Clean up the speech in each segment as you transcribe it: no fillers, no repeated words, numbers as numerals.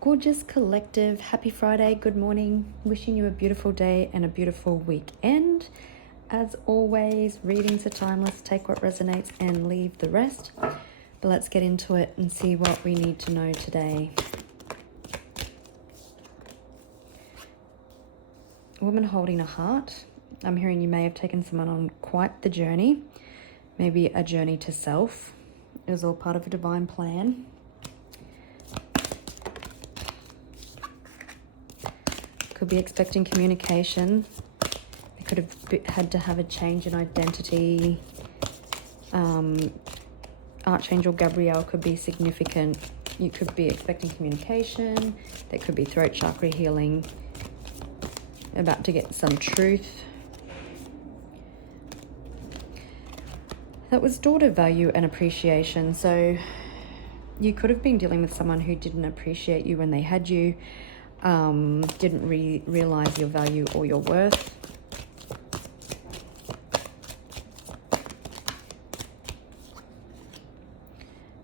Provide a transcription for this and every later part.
Gorgeous collective, happy Friday, good morning. Wishing you a beautiful day and a beautiful weekend. As always, readings are timeless. Take what resonates and leave the rest. But let's get into it and see what we need to know today. Woman holding a heart. I'm hearing you may have taken someone on quite the journey. Maybe a journey to self. It was all part of a divine plan. Could be expecting communication. They could have had to have a change in identity. Archangel Gabriel could be significant. You could be expecting communication. There could be throat chakra healing. About to get some truth. That was daughter value and appreciation. So you could have been dealing with someone who didn't appreciate you when they had you. Didn't realize your value or your worth.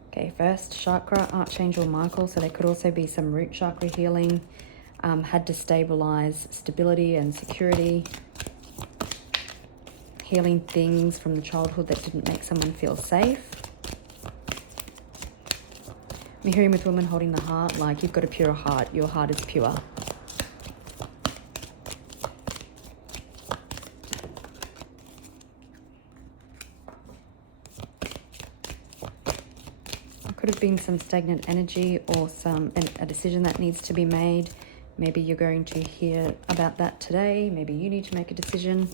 Okay, first chakra, Archangel Michael. So there could also be some root chakra healing. Had to stabilize stability and security. Healing things from the childhood that didn't make someone feel safe. I'm hearing with women holding the heart, like you've got a pure heart. Your heart is pure. There could have been some stagnant energy or a decision that needs to be made. Maybe you're going to hear about that today. Maybe you need to make a decision.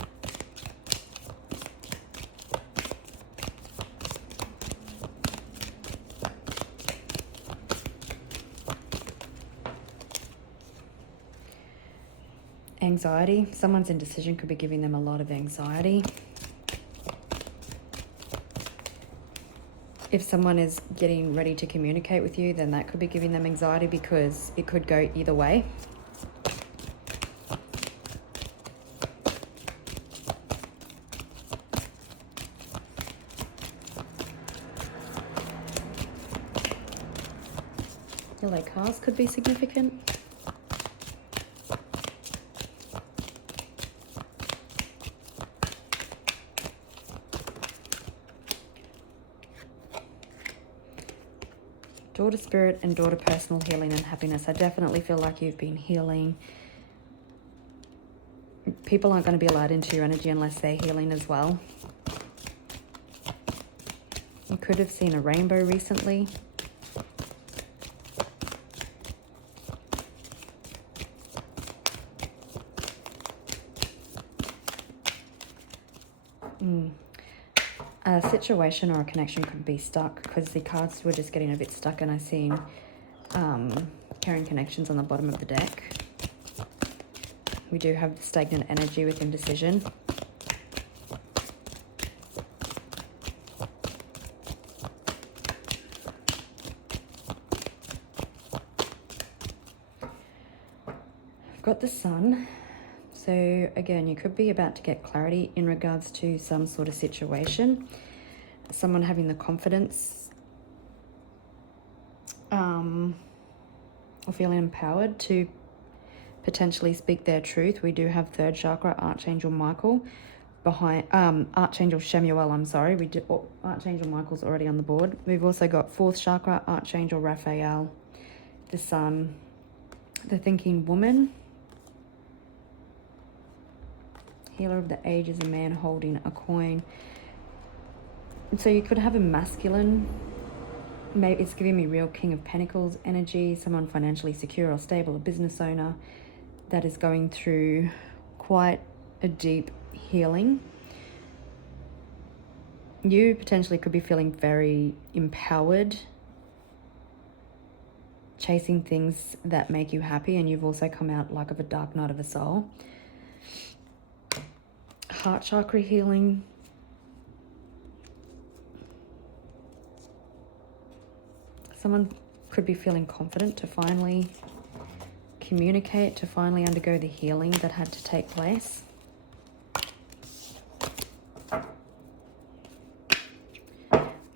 Anxiety. Someone's indecision could be giving them a lot of anxiety. If someone is getting ready to communicate with you, then that could be giving them anxiety because it could go either way. Yellow cars could be significant. Daughter spirit and daughter personal healing and happiness. I definitely feel like you've been healing. People aren't going to be allowed into your energy unless they're healing as well. You could have seen a rainbow recently. A situation or a connection could be stuck because the cards were just getting a bit stuck, and I seen carrying connections on the bottom of the deck. We do have the stagnant energy with indecision. I've got the Sun. So again, you could be about to get clarity in regards to some sort of situation. Someone having the confidence or feeling empowered to potentially speak their truth. We do have third chakra, Archangel Michael, behind Archangel Shemuel, I'm sorry. Archangel Michael's already on the board. We've also got fourth chakra, Archangel Raphael, the Sun, the thinking woman. Healer of the ages, a man holding a coin. And so you could have a masculine, maybe it's giving me real King of Pentacles energy, someone financially secure or stable, a business owner that is going through quite a deep healing. You potentially could be feeling very empowered, chasing things that make you happy, and you've also come out like of a dark night of a soul. Heart chakra healing. Someone could be feeling confident to finally communicate, to finally undergo the healing that had to take place.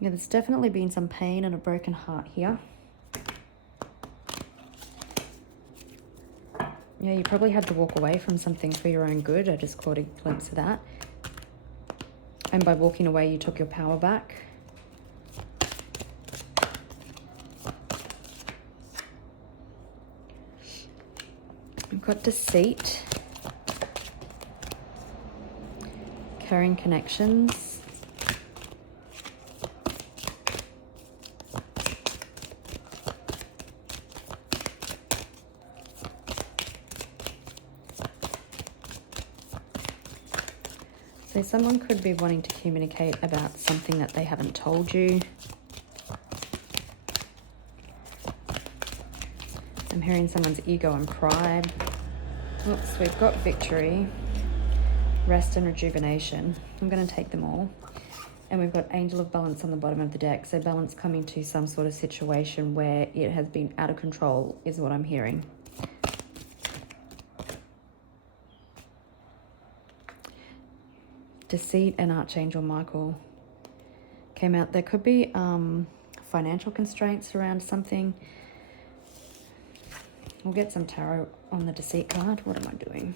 Yeah, there's definitely been some pain and a broken heart here. Yeah, you probably had to walk away from something for your own good. I just caught a glimpse of that. And by walking away, you took your power back. We've got deceit. Carrying connections. So someone could be wanting to communicate about something that they haven't told you. I'm hearing someone's ego and pride. Oops, we've got victory, rest and rejuvenation. I'm going to take them all. And we've got Angel of Balance on the bottom of the deck. So balance coming to some sort of situation where it has been out of control is what I'm hearing. Deceit and Archangel Michael came out. There could be financial constraints around something. We'll get some tarot on the deceit card. What am I doing?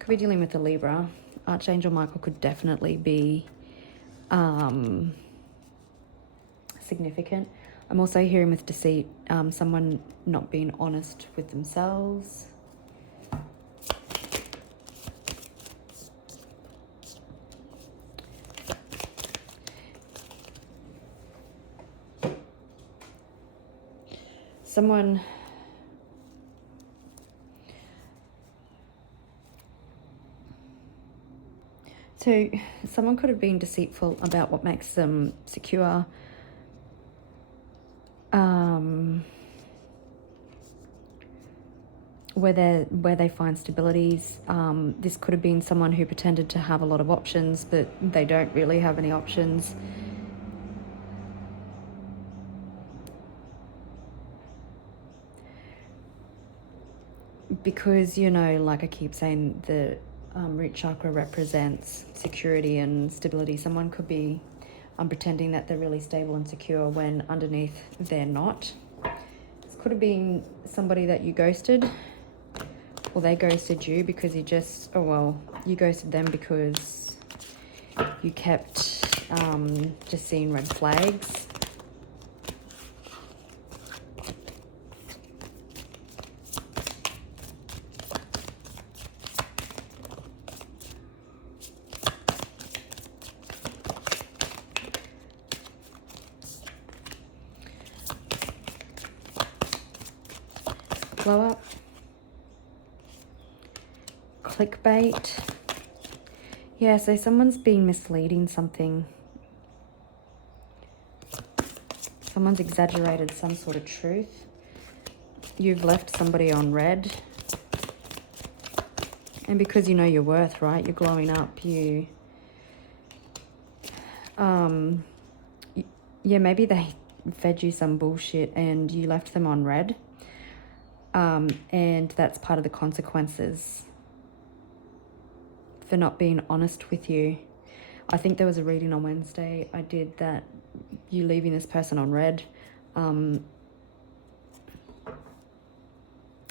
Could be dealing with the Libra. Archangel Michael could definitely be significant. I'm also hearing with deceit, someone not being honest with themselves. Someone could have been deceitful about what makes them secure. Where they find stabilities. This could have been someone who pretended to have a lot of options, but they don't really have any options. Because, you know, like I keep saying, the root chakra represents security and stability. Someone could be pretending that they're really stable and secure when underneath they're not. This could have been somebody that you ghosted, or they ghosted you because you ghosted them because you kept just seeing red flags. Blow up. Clickbait. Yeah, so someone's been misleading something. Someone's exaggerated some sort of truth. You've left somebody on red. And because you know your worth, right? You're glowing up. Yeah, maybe they fed you some bullshit and you left them on red. And that's part of the consequences for not being honest with you. I think there was a reading on Wednesday I did that you leaving this person on red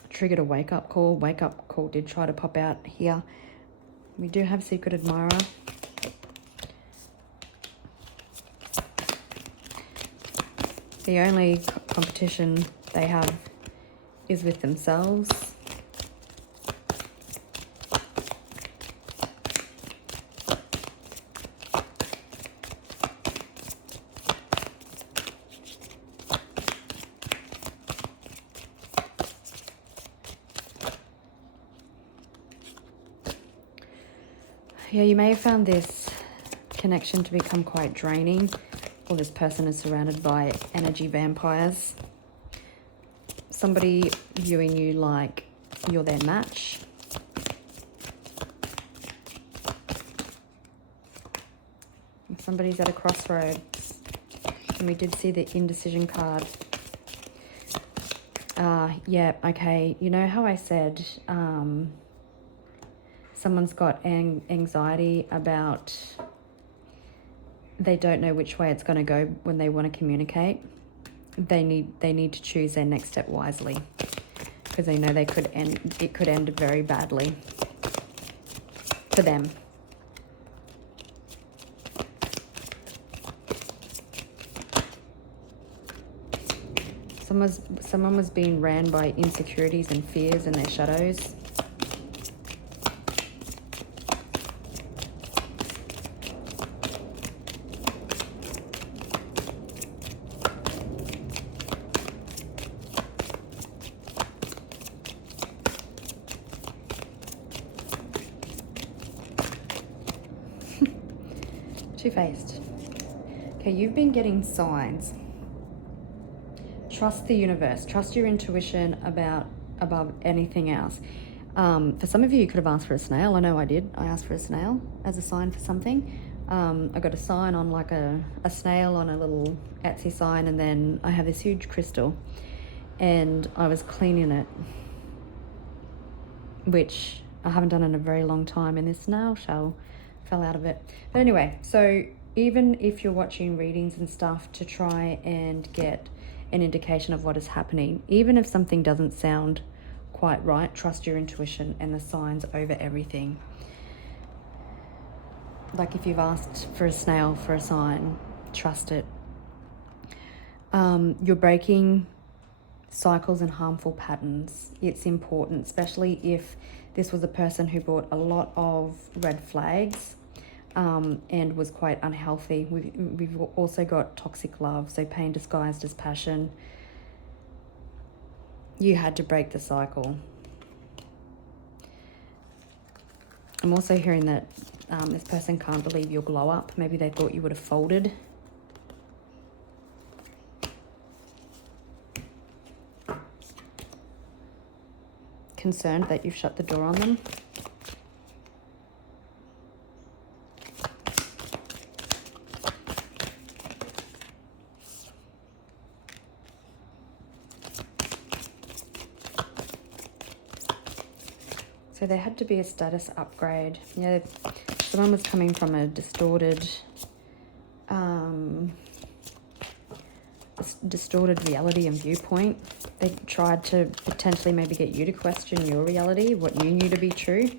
triggered a wake-up call. Wake-up call did try to pop out here. We do have Secret Admirer. The only competition they have is with themselves. Yeah, you may have found this connection to become quite draining, or this person is surrounded by energy vampires. Somebody viewing you like you're their match. Somebody's at a crossroads. And we did see the indecision card. Yeah, okay. You know how I said someone's got anxiety about they don't know which way it's going to go when they want to communicate. They need to choose their next step wisely. because they know it could end very badly for them. Someone was being ran by insecurities and fears and their shadows. Two-faced. Okay, you've been getting signs. Trust the universe. Trust your intuition above anything else. For some of you, you could have asked for a snail. I know I did. I asked for a snail as a sign for something. I got a sign on like a snail on a little Etsy sign, and then I have this huge crystal, and I was cleaning it, which I haven't done in a very long time, and this snail shell fell out of it. But anyway, so even if you're watching readings and stuff to try and get an indication of what is happening, even if something doesn't sound quite right, trust your intuition and the signs over everything. Like if you've asked for a snail for a sign, trust it. You're breaking cycles and harmful patterns. It's important, especially if this was a person who brought a lot of red flags and was quite unhealthy. We've also got toxic love, so pain disguised as passion. You had to break the cycle. I'm also hearing that this person can't believe your glow up. Maybe they thought you would have folded. Concerned that you've shut the door on them. So there had to be a status upgrade. Yeah, someone was coming from a distorted reality and viewpoint. They tried to potentially maybe get you to question your reality, what you knew to be true.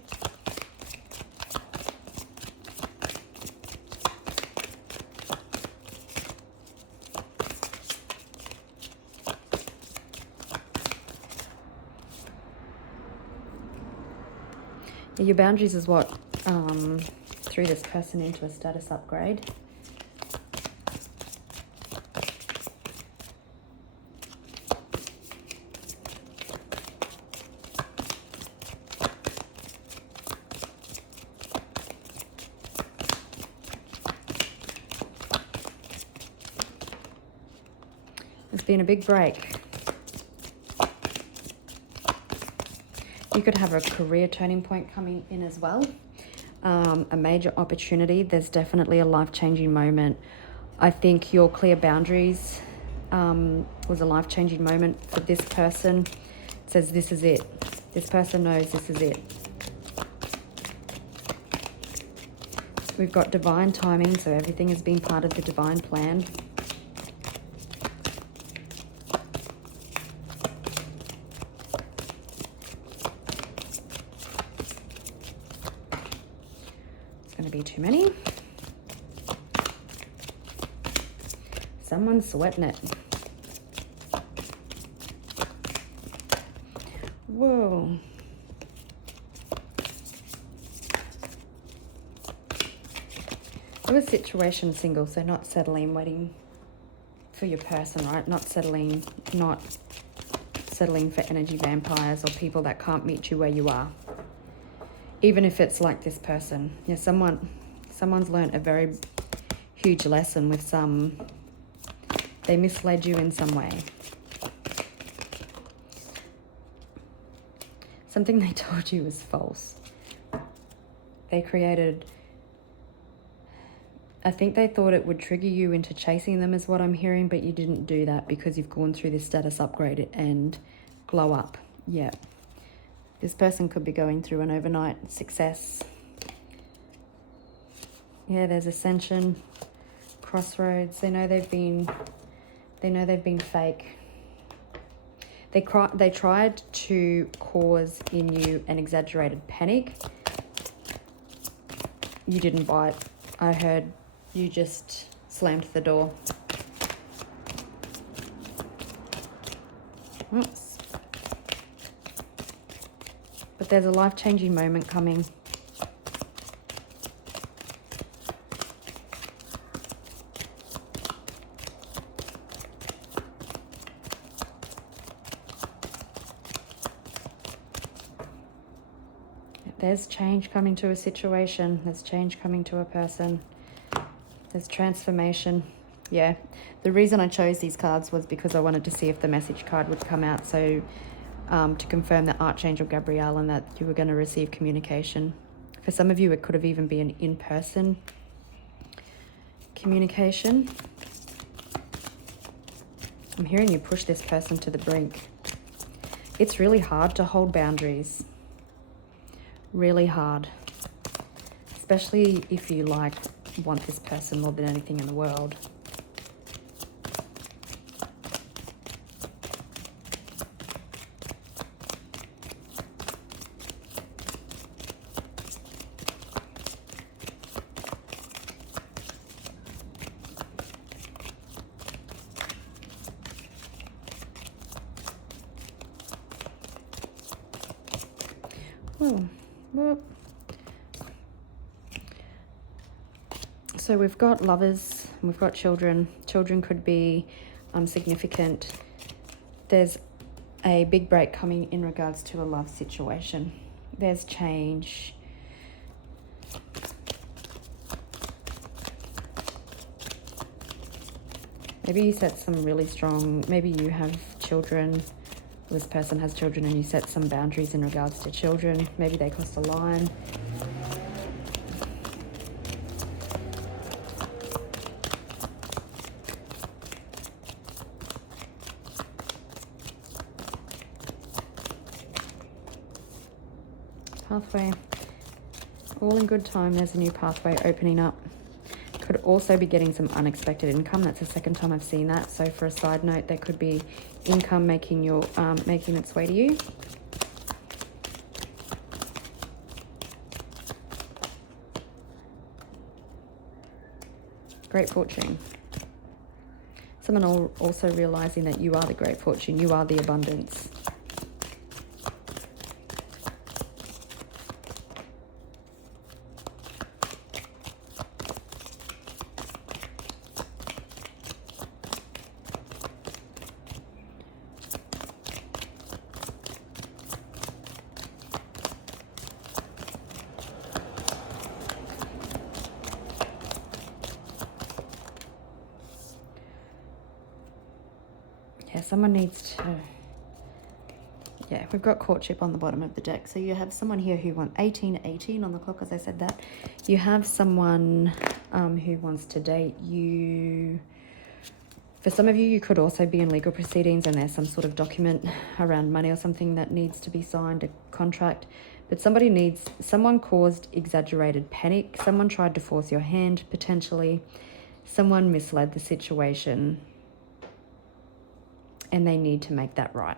Your boundaries is what threw this person into a status upgrade. It's been a big break. You could have a career turning point coming in as well. A major opportunity. There's definitely a life-changing moment. I think your clear boundaries was a life-changing moment for this person. It says this is it. This person knows this is it. We've got divine timing, so everything has been part of the divine plan. Be too many. Someone's sweating it. Whoa. It was situation single, so not settling, waiting for your person, right? Not settling for energy vampires or people that can't meet you where you are. Even if it's like this person. Yeah, someone's learned a very huge lesson with they misled you in some way. Something they told you was false. They created, I think they thought it would trigger you into chasing them is what I'm hearing, but you didn't do that because you've gone through this status upgrade and glow up. Yeah. This person could be going through an overnight success. Yeah, there's ascension, crossroads. They know they've been fake. They tried to cause in you an exaggerated panic. You didn't bite. I heard you just slammed the door. Oops. But there's a life-changing moment coming. There's change coming to a situation. There's change coming to a person. There's transformation. Yeah. The reason I chose these cards was because I wanted to see if the message card would come out. So to confirm that Archangel Gabriel and that you were going to receive communication. For some of you, it could have even been an in-person communication. I'm hearing you push this person to the brink. It's really hard to hold boundaries. Really hard, especially if you want this person more than anything in the world. Oh. Well, so we've got lovers, we've got children. Children could be significant. There's a big break coming in regards to a love situation. There's change. Maybe you set some really strong, maybe you have children. This person has children and you set some boundaries in regards to children. Maybe they crossed a line. Pathway. All in good time. There's a new pathway opening up. Could also be getting some unexpected income. That's the second time I've seen that. So for a side note, there could be income making its way to you. Great fortune. Someone also realizing that you are the great fortune. You are the abundance. Yeah, someone needs to... Yeah, we've got courtship on the bottom of the deck. So you have someone here who wants 18 on the clock, as I said that. You have someone who wants to date you. For some of you, you could also be in legal proceedings and there's some sort of document around money or something that needs to be signed, a contract. But someone caused exaggerated panic. Someone tried to force your hand, potentially. Someone misled the situation. And they need to make that right.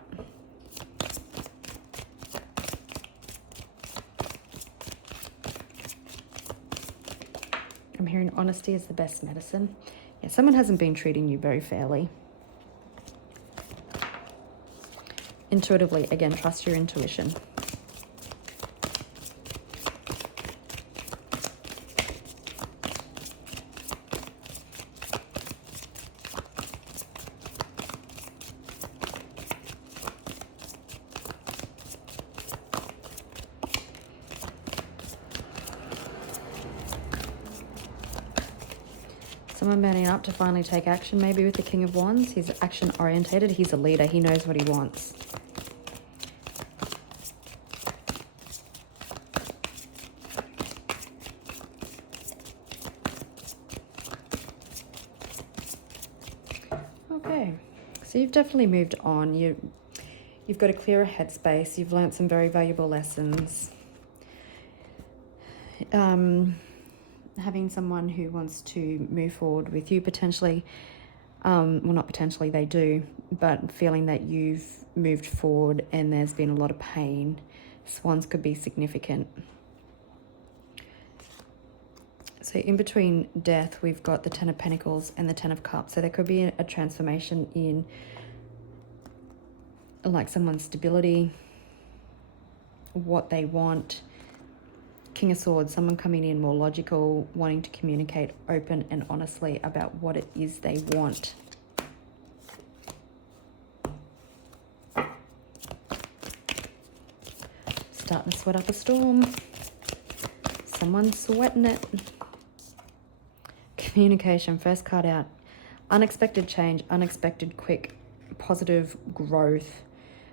I'm hearing honesty is the best medicine. Yeah, someone hasn't been treating you very fairly. Intuitively, again, trust your intuition. Someone manning up to finally take action, maybe with the King of Wands. He's action orientated. He's a leader. He knows what he wants. Okay, so you've definitely moved on. You've got a clearer headspace. You've learned some very valuable lessons. Having someone who wants to move forward with you, potentially Well, not potentially, they do, but feeling that you've moved forward and there's been a lot of pain. Swans could be significant. So in between death, we've got the Ten of Pentacles and the Ten of Cups. So there could be a transformation in like someone's stability, what they want. King of Swords, someone coming in more logical, wanting to communicate open and honestly about what it is they want. Starting to sweat up a storm. Someone's sweating it. Communication, first card out. Unexpected change, unexpected quick, positive growth,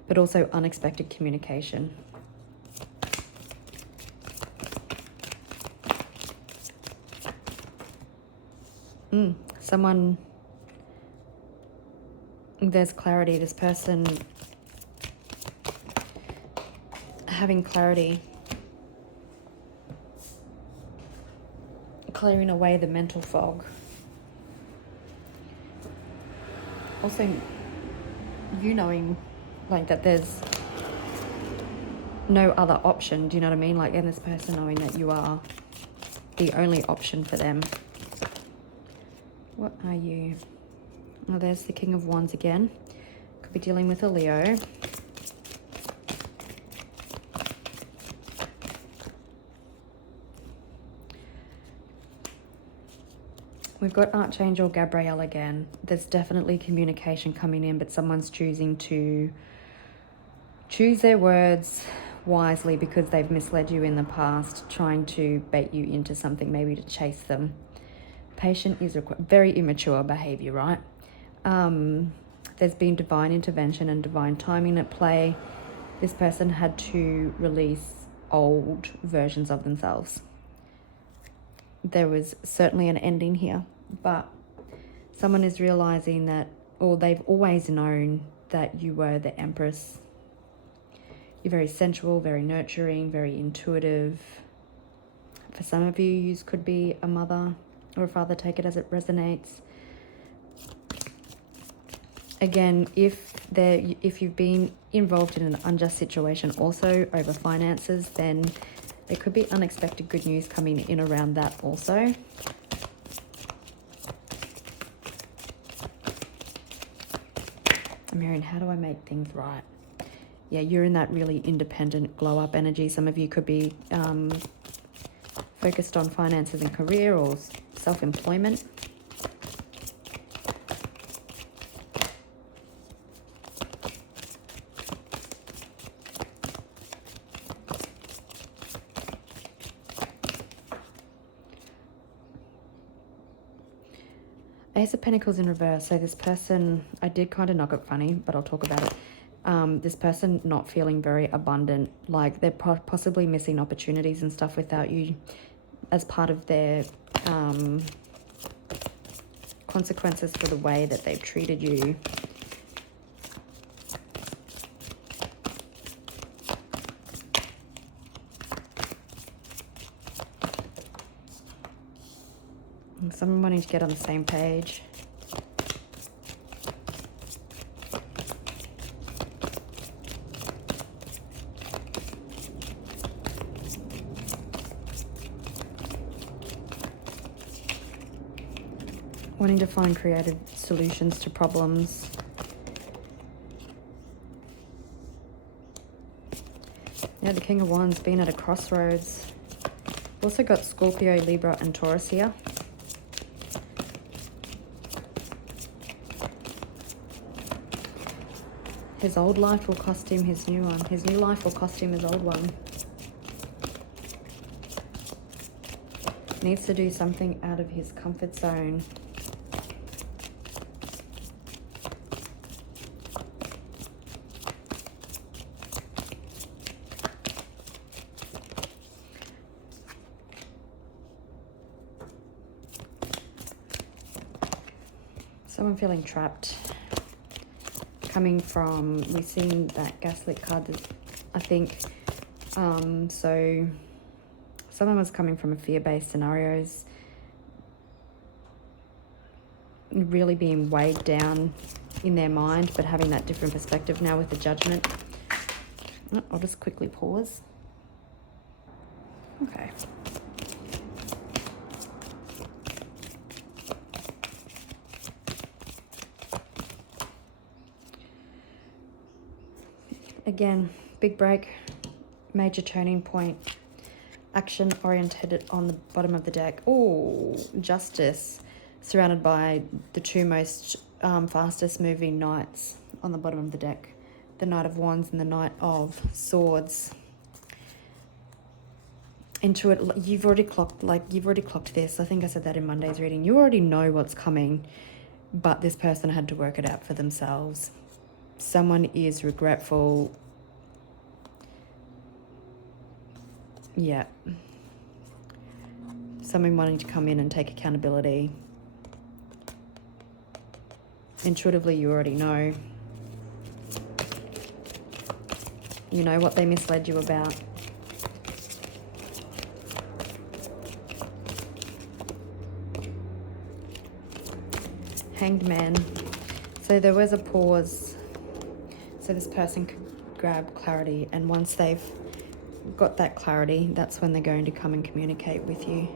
but also unexpected communication. Someone, there's clarity. This person having clarity, clearing away the mental fog. Also, you knowing like that there's no other option. Do you know what I mean? Like, and this person knowing that you are the only option for them. What are you? Oh, there's the King of Wands again. Could be dealing with a Leo. We've got Archangel Gabriel again. There's definitely communication coming in, but someone's choosing to choose their words wisely because they've misled you in the past, trying to bait you into something, maybe to chase them. Patient is very immature behavior, right? There's been divine intervention and divine timing at play. This person had to release old versions of themselves. There was certainly an ending here, but someone is realizing that, or they've always known that you were the Empress. You're very sensual, very nurturing, very intuitive. For some of you, you could be a mother or a father, take it as it resonates. Again, if you've been involved in an unjust situation also over finances, then there could be unexpected good news coming in around that also. I'm hearing, how do I make things right? Yeah, you're in that really independent glow up energy. Some of you could be focused on finances and career or self-employment. Ace of Pentacles in reverse. So this person, I did kind of knock it funny, but I'll talk about it. This person not feeling very abundant, like they're possibly missing opportunities and stuff without you as part of their consequences for the way that they've treated you. Someone wanting to get on the same page. Wanting to find creative solutions to problems. Yeah, the King of Wands being at a crossroads. Also got Scorpio, Libra, and Taurus here. His old life will cost him his new one. His new life will cost him his old one. Needs to do something out of his comfort zone. Someone feeling trapped. Coming from, we've seen that gaslit card, I think. So someone was coming from a fear-based scenarios. really being weighed down in their mind, but having that different perspective now with the Judgment. I'll just quickly pause. Okay. Again, big break, major turning point, action oriented on the bottom of the deck. Oh, Justice, surrounded by the two most fastest moving knights on the bottom of the deck. The Knight of Wands and the Knight of Swords. Into it, you've already clocked this. I think I said that in Monday's reading. You already know what's coming, but this person had to work it out for themselves. Someone is regretful. Yeah. Someone wanting to come in and take accountability. Intuitively, you already know. You know what they misled you about. Hanged Man. So there was a pause. So this person could grab clarity, and once they've got that clarity, that's when they're going to come and communicate with you.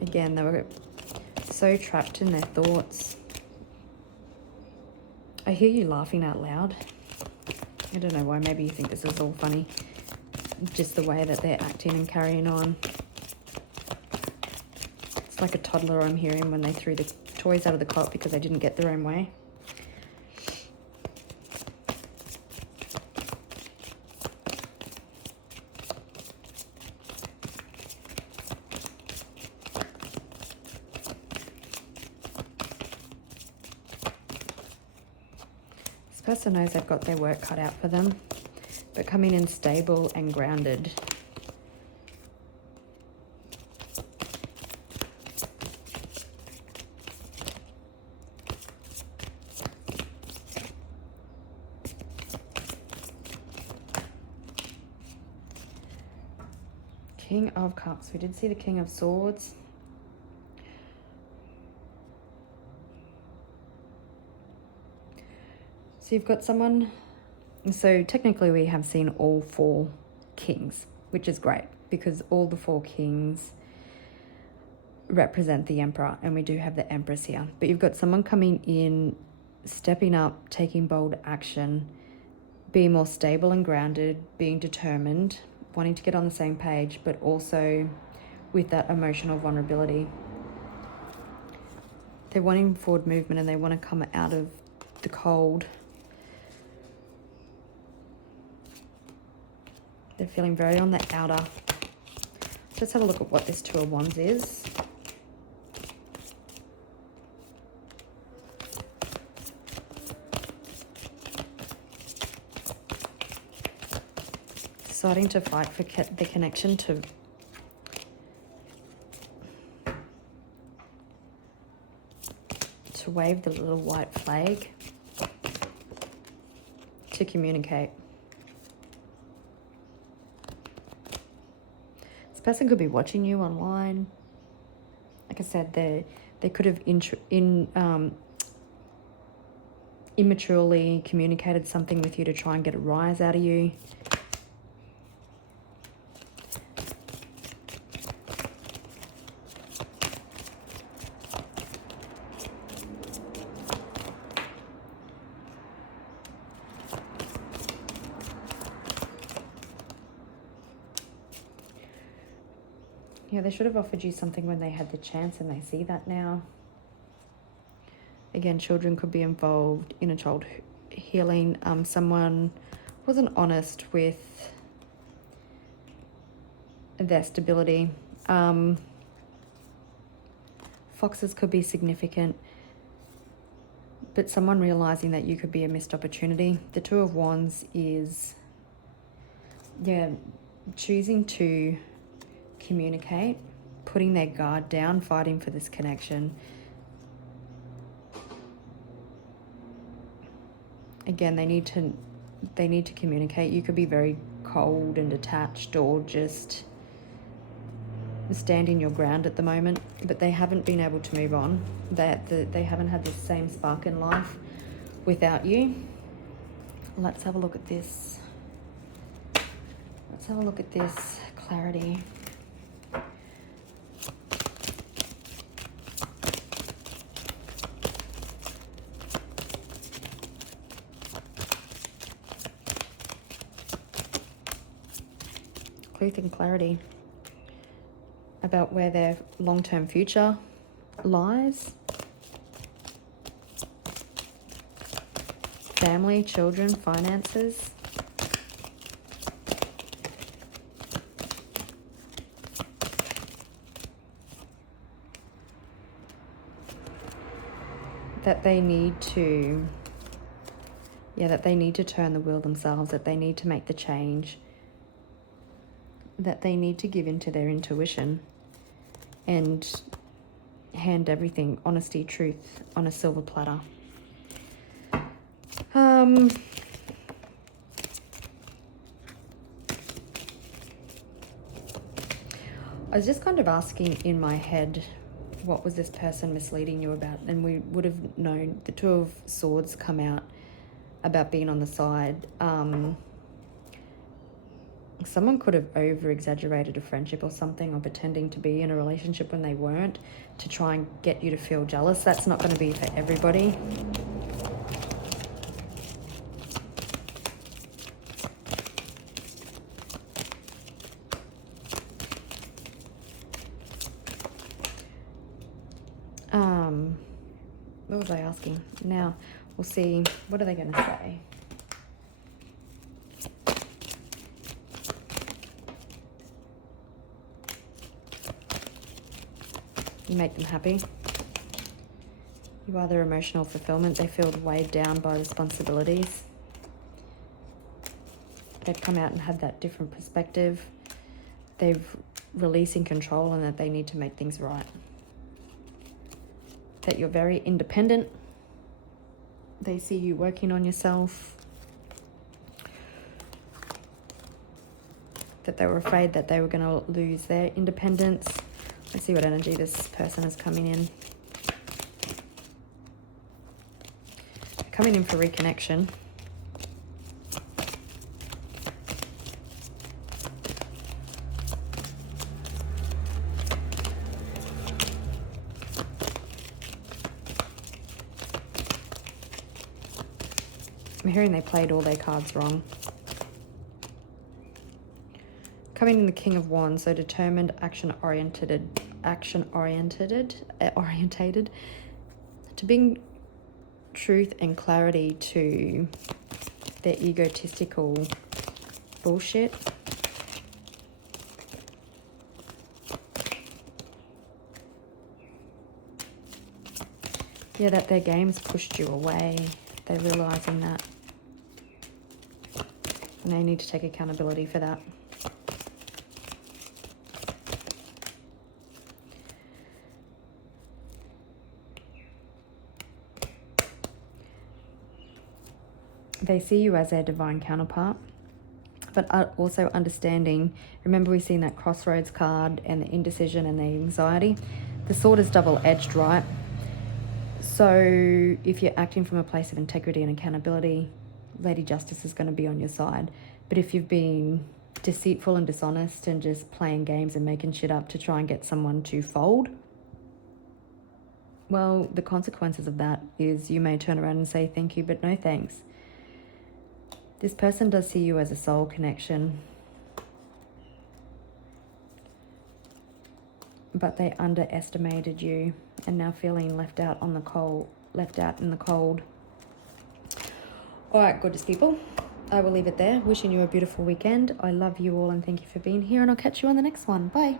Again, they were so trapped in their thoughts. I hear you laughing out loud. I don't know why. Maybe you think this is all funny. Just the way that they're acting and carrying on. It's like a toddler I'm hearing when they threw the toys out of the cot because they didn't get their own way. This person knows they've got their work cut out for them, but coming in stable and grounded. King of Cups. We did see the King of Swords. So you've got someone. So technically we have seen all four kings, which is great because all the four kings represent the Emperor, and we do have the Empress here. But you've got someone coming in, stepping up, taking bold action, being more stable and grounded, being determined, wanting to get on the same page, but also with that emotional vulnerability. They're wanting forward movement and they want to come out of the cold. They're feeling very on the outer. Let's have a look at what this Two of Wands is. Deciding to fight for the connection to wave the little white flag, to communicate. This person could be watching you online. Like I said, they could have immaturely communicated something with you to try and get a rise out of you. Yeah, they should have offered you something when they had the chance, and they see that now. Again, children could be involved in a child healing. Someone wasn't honest with their stability. Foxes could be significant, but someone realizing that you could be a missed opportunity. The Two of Wands is, yeah, choosing to communicate, putting their guard down, fighting for this connection. Again, they need to communicate. You could be very cold and detached, or just standing your ground at the moment, but they haven't been able to move on. They haven't had the same spark in life without you. Let's have a look at this. Let's have a look at this clarity. Truth and clarity about where their long-term future lies. Family, children, finances. That they need to, that they need to turn the wheel themselves, that they need to make the change, that they need to give into their intuition and hand everything, honesty, truth, on a silver platter. I was just kind of asking in my head, what was this person misleading you about? And we would have known the Two of Swords come out about being on the side. Someone could have over-exaggerated a friendship or something, or pretending to be in a relationship when they weren't, to try and get you to feel jealous. That's not going to be for everybody. What was I asking? Now, we'll see. What are they going to say? You make them happy. You are their emotional fulfillment. They feel weighed down by responsibilities. They've come out and had that different perspective. They've releasing control, and that they need to make things right. That you're very independent. They see you working on yourself. That they were afraid that they were going to lose their independence. Let's see what energy this person is coming in. Coming in for reconnection. I'm hearing they played all their cards wrong. Coming in the King of Wands, so determined, action-oriented, to bring truth and clarity to their egotistical bullshit. Yeah, that their games pushed you away. They're realizing that. And they need to take accountability for that. They see you as their divine counterpart, but are also understanding. Remember, we've seen that crossroads card and the indecision and the anxiety. The sword is double-edged, right? So if you're acting from a place of integrity and accountability, Lady Justice is going to be on your side. But if you've been deceitful and dishonest and just playing games and making shit up to try and get someone to fold, well, the consequences of that is you may turn around and say thank you, but no thanks. This person does see you as a soul connection, but they underestimated you and now feeling left out in the cold. All right, gorgeous people, I will leave it there. Wishing you a beautiful weekend. I love you all and thank you for being here, and I'll catch you on the next one. Bye.